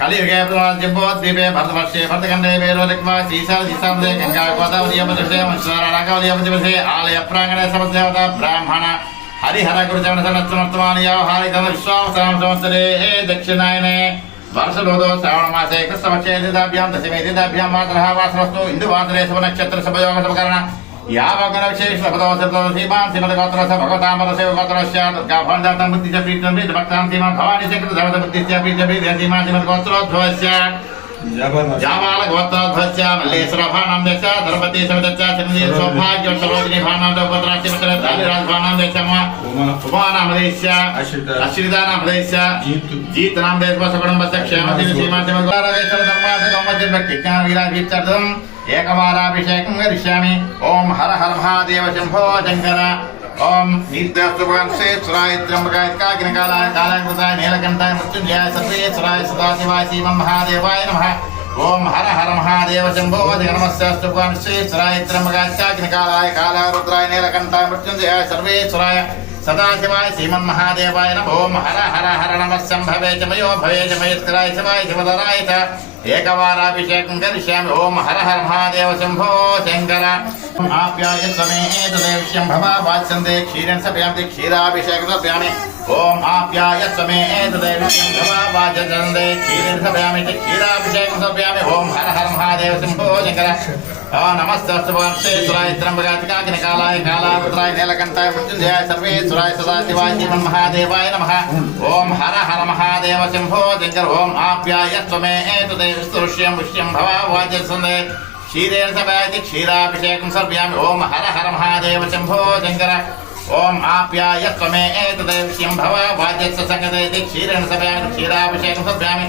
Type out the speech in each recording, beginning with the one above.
కలియుగే జింబోద్వీపే భరతవర్షే భరతఖండే వేరోదిక్వా శ్రీశాల శ్రీశాందే గంగా గోదావరి అపదివసే ఆలయ ప్రాంగణే సమదేవత బ్రాహ్మణ హరిహర గురుచరణ సమర్థమాని వ్యవహారిక విశ్వాసరామ సంవత్సరే హే దక్షిణాయనే. వర్షలోదో శ్రావణ మాసే కృష్ణపక్షే దిదాభ్యాం దశమే దిదాభ్యాం మాతరః వాసరస్తు. ఇందు శుభ నక్షత్ర శుభయోగ శుభకరణ. యావగణశేషభగవతామరసేవగతరస్యాభగవతామరసేవగతరస్యాభగవతామరసేవగతరస్యాభగవతామరసేవగతరస్యాభగవతామరసేవగతరస్యాభగవతామరస్య జామాలగోత్రోధ్వస్య మల్లేశ్వరభాణం దశ ధర్మతి సవిదచ్చ చిన్నదీయ సౌభాగ్య సరోజిని భాణం దౌపత్రాశ్య మిత్ర ధాలిరాజ్ భాణం దశమ ఉపమానామదేశ్య అశ్రితానామదేశ్య జీతనామదేశ సగుణం బస్య క్షేమతి సీమాతి ధర్మాస గౌమతి భక్తి జ్ఞాన వీరాభిత్యర్థం एकवाराभिषेकं करिष्यामि। ॐ हर हर महादेव शम्भो शङ्कर। ॐ नीर्दस्तुभगंसे सुराय त्र्यम्बकाय काकिनकालाय कालाकृताय नीलकण्ठाय मृत्युञ्जयाय सुराय सदाशिवाय श्रीमन् महादेवाय नमः। ॐ हर हर महादेव शम्भो जगनमस्यास्तुभगंसे सुराय त्र्यम्बकाय काकिनकालाय कालारुद्राय नीलकण्ठाय मृत्युञ्जयाय सुराय सदाशिवाय श्रीमन्महादेवाय नमो हर हर हर नमः शम्भवे च मयो भवे च मयस्कराय शिवाय शिवधराय च एकवाराभिषेकं करिष्यामि। ॐ हर हर महादेव शम्भो शङ्कर। आप्याय स्वमे एतदेव्यं भवा वाच्यन्ते क्षीरेण सपयामि क्षीराभिषेकं सपयामि ॐ आप्याय स्वमे भवा ॐ हर हर महादेव शम्भो शङ्कर। నమస్తే త్రంబకాతికాకిన కాలాయ కాలాపుత్రాయ నీలకంఠాయ మృత్యుంజయాయ సర్వేశ్వరాయ సదాశివాయ శ్రీమన్ మహాదేవాయ నమ ఓం హర హర మహాదేవ శంభో శంకర ఓం ఆప్యాయ త్వమే ఏతదే విస్తృష్యం విష్యం భవా వాజ్యసందే క్షీరేణ సభాయతి క్షీరాభిషేకం సర్వ్యామి ఓం హర హర మహాదేవ శంభో శంకర ఓం ఆప్యాయ త్వమే ఏతదే విష్యం భవ వాజ్యస్య సంగతే క్షీరేణ సభాయతి క్షీరాభిషేకం సర్వ్యామి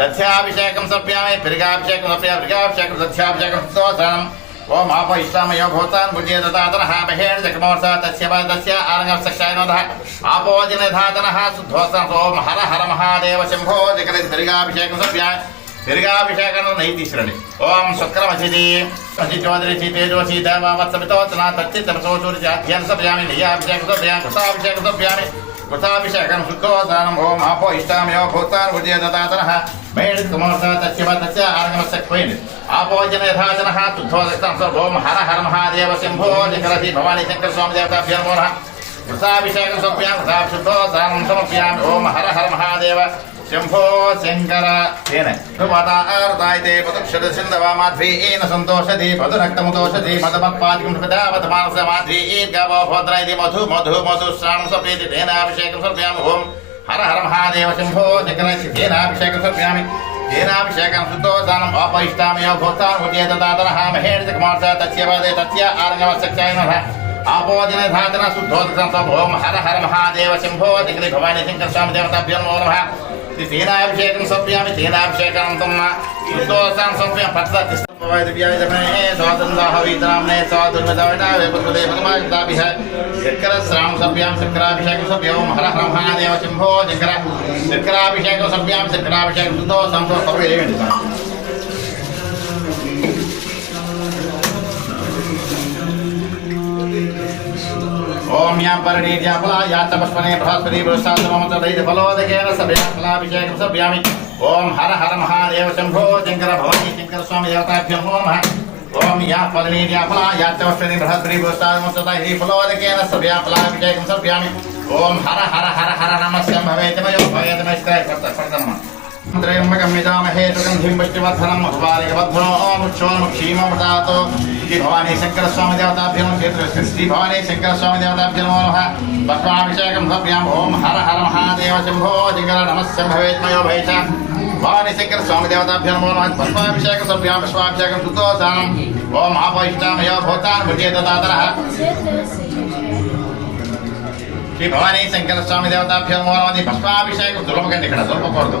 दध्याभिषेकं सर्प्यामि, पिरिगाभिषेकं सर्प्या पिरिगाभिषेकं दध्याभिषेकं स्तोत्रम् ओम् आपो इष्टामयो भूतान् भुज्ये ददातनः महेण जगमोर्षा, तस्य वा तस्य आरङ्गक्षायनोदः आपो जनधातनः शुद्धोस्तनः ओम् हर हर महादेव शम्भो जगति पिरिगाभिषेकं सर्प्या तिर्गाभिषेकं नैतिश्रणि ॐ शुक्रमचिति असि चौधरिषि तेजोषि देवावत्समितोत्तना सभ्यामि अध्ययनसभ्यामि नैयाभिषेकसभ्यामि सभ्यामि व्रताभिषेकं शुद्धोदानं ओम आपो इष्टामयो भूतान् भुजे ददातनः मेडिकमोर्धा तच्चिव तस्य आगमस्य क्वीन्। आपोजन यथाजनः शुद्धोदक्तं सर्वोम हर हर महादेव शम्भो जगरति भवानी शङ्कर स्वामिदेवताभ्यो नमो नः व्रताभिषेकं समर्पयामि व्रताभिशुद्धोदानं समर्पयामि ओम हर हर महादेव। శంభో శంకర తేనతాయితే పదుక్షదశిందవామాధ్వీన సంతోషధి పదురక్తముదోషధి మదమపాదికృతావతమానసమాధ్వీర్గవోద్రైతి మధు మధు మధు శ్రాణం స్వప్రీతి తేనాభిషేకం స్వర్ప్యామి ఓం హర హర మహాదేవ శంభో శంకరస్య తేనాభిషేకం స్వర్ప్యామి తేనాభిషేకం శుద్ధోదానం ఆపయిష్టామయో భోక్తాన్ ఉచేతదాతరహామహేర్జకుమార్త తస్యవదే తస్య ఆరంగవశక్ష్యాయ నమః ఆపోదిన ధాతన శుద్ధోదకం స్వభోం హర హర మహాదేవ శంభో దిగ్ని భవానీ శంకర స్వామి దేవతాభ్యో నమో నమః ఇది తేనాభిషేకం సమయామి తేనాభిషేకాంతం దోషాం సమయం పట్టతి భవాయ దివ్యాయమే స్వాతంత్రాహవీతనామ్నే స్వాతుర్మితమిటా వేపుత్రులే పరమాయుధాభిష శంకర శ్రామ సమయాం శంకరాభిషేకం సమయం హర హర మహాదేవ శంభో శంకర. శంకరాభిషేకం సమయాం శంకరాభిషేకం దోషం సమయం ओम यां परणी ज्यापला या तपस्वने बृहस्पति बृहस्पति ममत दैत फलोदकेन सभ्याफलाभिषेकं सभ्यामि। ओम हर हर महादेव शंभो शंकर भवानी शंकर स्वामी देवताभ्यो नमः। ओम या फलनी व्यापला या तपस्विनी बृहस्पति बृहस्पति ममत दैत फलोदकेन सभ्याफलाभिषेकं सभ्यामि। ओम हर हर हर हर नमस्य नमः शंभवे तमयो भवे तमस्ताय फर्त फर्त नमः। त्रयम्बकमिदामहे सुगन्धिं वृष्टिवर्धनं भवालिकबद्धनो मुक्षोन्मुक्षीममृतात् శ్రీ భవానీ శంకర స్వామి దేవతాభ్యం క్షేత్ర శ్రీ భవానీ శంకర స్వామి దేవతాభ్యం నమో పద్మాభిషేకం భస్మాభిషేకం భవ్యాం ఓం హర హర మహాదేవ శంభో జింగర నమస్సంభవేత్మయో భయ భవానీ శంకర స్వామి దేవతాభ్యం నమో నమః భస్మాభిషేకం సభ్యాం విశ్వాభిషేకం సుతోసానం ఓం ఆపయిష్టామయో భూతాన్ భుజే దదాతరః శ్రీ భవానీ శంకర స్వామి దేవతాభ్యం నమో నమః భస్మాభిషేకం దులపకండి ఇక్కడ దులపకూడదు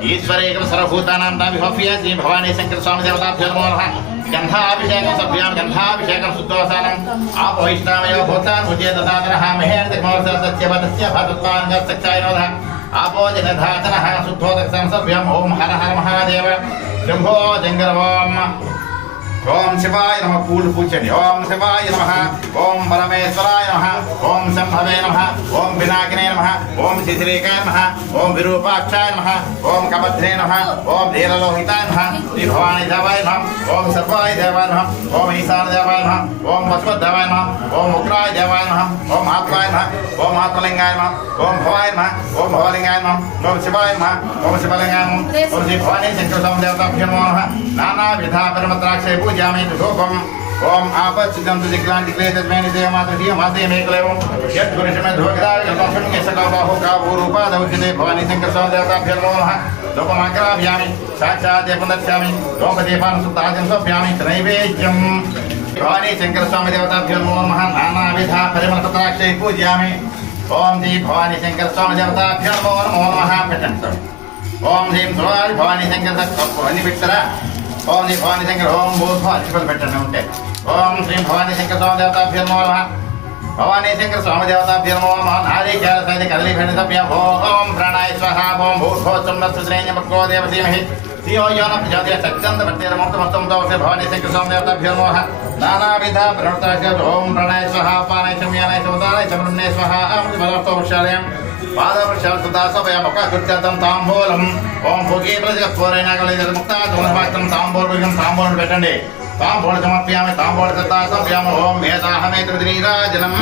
ईश्वर एक एकम सर्वभूतानां दाभिहोऽप्यसि भवानी शङ्करस्वामिदेवताभ्यो नमो नमः। गन्धाभिषेकं सभ्यां गन्धाभिषेकं शुद्धोसानम् आपोहिष्ठामयो भूतान् भुजे ददातनः मेहेर्दिमोसत्यपदस्य भगत्वाङ्गसख्याय नमः आपो जनधातनः शुद्धोदक्षं सभ्यम् ओम हर हर महादेव। शम्भो जंगरवाम ओम शिवाय नमः। पूल पूजन ओम शिवाय नमः। ओम परमेश्वराय नमः। ओम संभवे नमः। ओम विनायक ओम शिथिलेकाय नमः ओम विरूपाक्षाय नमः ओम कबध्रे नमः ओम धीरलोहिताय नमः श्री भवानी देवाय नमः ओम सर्वाय देवाय नमः ओम ईशान देवाय नमः ओम वस्वदेवाय नमः ओम उग्राय देवाय नमः ओम आत्माय नमः ओम आत्मलिंगाय नमः ओम भवाय नमः ओम भवलिंगाय नमः ओम शिवाय नमः ओम शिवलिंगाय नमः ओम श्री भवानी शंकर देवताभ्यो नमः नाना विधा परमत्राक्षे पूजयामि धूपम् ఆత్మలింగాయ నమ ఓం భవాయ నమ ఓం భవలింగాయ నమ ఓం శివాయ నమ ఓం శివలింగాయ నమ ఓం శ్రీ భవానీ శంకర స్వామి దేవతాభ్యో నమః నానా విధా పరమద్రాక్షే పూజామి ధూపం ఓం ఆపచ్చిదం తు దిగ్లాంటి క్లేతజ్మేని దేవమాత ధియ మాతే మేకలేవం యత్ పురుషమే ధోగదాయ కల్పం యసకా బాహు కావు రూపా దౌషితే భవానీ శంకర స్వామి దేవతాభ్యో నమః ధూపమాగ్రాభ్యామి సాక్షాత్ దీపం లోకదీపాన సుతాజం సభ్యామి నైవేద్యం భవానీ శంకర స్వామి దేవతాభ్యో నమః నానా విధా పరిమళపత్రాక్షై పూజయామి ఓం శ్రీ భవానీ శంకర స్వామి దేవతాభ్యో నమో నమో నమః పెట్టండి స్వామి. ఓం శ్రీ భవానీ శంకర స్వామి దేవతాభ్య నమో. నమ భవానీ శంకర స్వామి దేవతాభ్య నమో నమ నారీకేల సైత కదలి భేణ సభ్య ఓం ప్రాణాయ స్వహా ఓం భూషోత్తం శ్రేణి భక్తో దేవ ధీమహి ధియో యో న ప్రజాతే సత్యంత భక్తిరమోక్తమస్తం తవ శ్రీ భవానీ శంకర స్వామి దేవతాభ్య నమో నమ నానావిధ ప్రణతాశ తాంబూలం పెట్టండి. ताम्बूलसमर्पयामि ओम ओम मेधाहमेतृदिनीराजनम्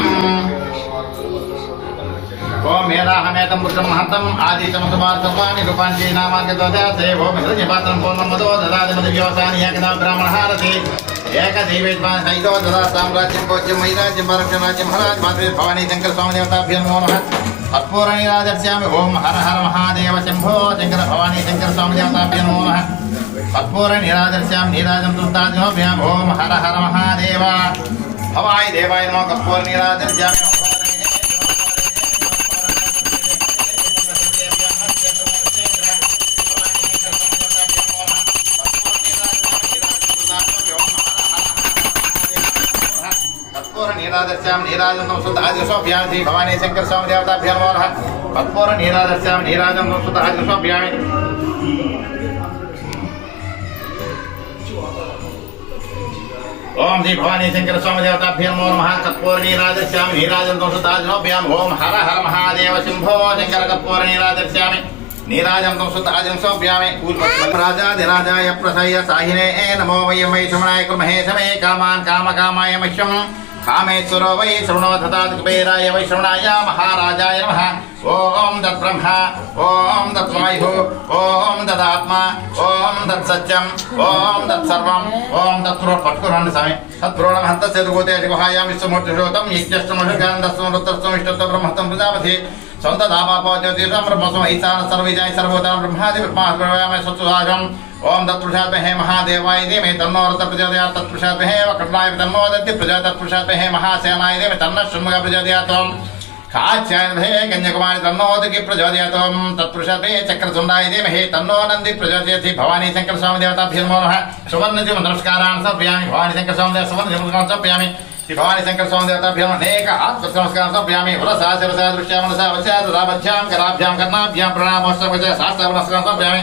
ॐ मेधाहमेतं पुरुषं महन्तम् आदिशमसुमार्गत्वानि रूपाञ्ची नामार्गद्वजासे ॐ मिसृजपात्रं पूर्णं मदो ददाति मधुव्यवसानि एकदा ब्राह्मणहारति एकदेवेद्वान् सहितो ददा साम्राज्यं भोज्यं मयिराज्यं परक्षराज्यं हराज् मातृ भवानी शङ्करस्वामिदेवताभ्यो नमो नमः तत्पूरणीराजस्यामि ओम हर हर महादेव शम्भो शङ्कर भवानी शङ्करस्वामिदेवताभ्यो नमो नमः कर्पूरनीराजस्यां नीराजं दुर्दाजमभ्याम् ॐ हर हर महादेव। भवाय देवाय नमः कर्पूरनीराजस्यां नीराजस्यां नीराजं सुताजसोऽभ्यां श्री भवानी शङ्कर स्वामी देवताभ्यो नमः कर्पूरनीराजस्यां नीराजं सुताजसोऽभ्यामि ओम श्री भवानी शंकर स्वामी देवताभ्यम ओम नमः कत्पूर्णी ही नीराजं सुताजनोभ्याम् ओम हर हर महादेव शंभो शंकर कत्पूर्णी, राजस्यामि नीराजं सुताजं सौभ्यामि राजाधिराजाय प्रसय साहिने नमो वयम वै समनाय कुर्महे समे कामान् कामकामाय मह्यम्। కామేశ్వరో వై శృణో దతాదికుబేరాయ వై శ్రవణాయ మహారాజాయ నమ ఓం దత్బ్రహ్మ ఓం దత్వాయు ఓం దదాత్మ ఓం దత్సత్యం ఓం దత్సర్వం ఓం దత్పుర పట్టుకురండి స్వామి తత్పురోణమహంత చతుర్గోతే శివహాయాం విశ్వమూర్తిశోతం యజ్ఞష్టమృగాంధస్వం వృత్తస్వం ఇష్టత్వ బ్రహ్మస్తం ప్రజాపతి సొంత దామాపో బ్రహ్మస్వం ఐతాన సర్వజాయ సర్వోదాం బ్రహ్మాది ओम तत्पुरुषात्महे महादेवाय धीमहि तन्नो रत्न प्रचोदयात् तत्पुरुषात्महे वक्रतुण्डाय तन्नो ददति प्रजा तत्पुरुषात्महे महासेनाय धीमहि तन्नो षण्मुखः प्रचोदयात् काच्यायनभे कन्याकुमारी तन्नोदकि हे तत्पुरुषात्महे चक्रतुण्डाय हे तन्नो नन्दी प्रचोदयति भवानी शंकर स्वामी शङ्करस्वामिदेवताभ्यो नमो नमः। सुवर्ण जीव नमस्कारान् समर्पयामि। भवानी शंकर स्वामी देव सुवर्ण जीव शङ्करस्वामिदेव सुवर्णजिमस्कारान् श्री भवानी शंकर स्वामी देवताभ्य शङ्करस्वामिदेवताभ्यो अनेक आत्मसंस्कारं समर्पयामि। वरसा शिरसा दृष्ट्या, मनसा वचा तथा बध्यां कराभ्यां, कर्णाभ्यां प्रणामोत्सवच शास्त्रपुरस्कारं समर्पयामि।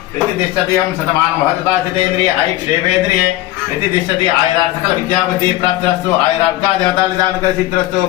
प्रतिष्ठति हम शतमानवः तथा चितेन्द्रिय ऐक्षेपेन्द्रिये प्रतिष्ठति आयुरार्थकलविद्याबुद्धिप्राप्तिरस्तु आयुरार्का देवतालिदानकसिद्धिरस्तु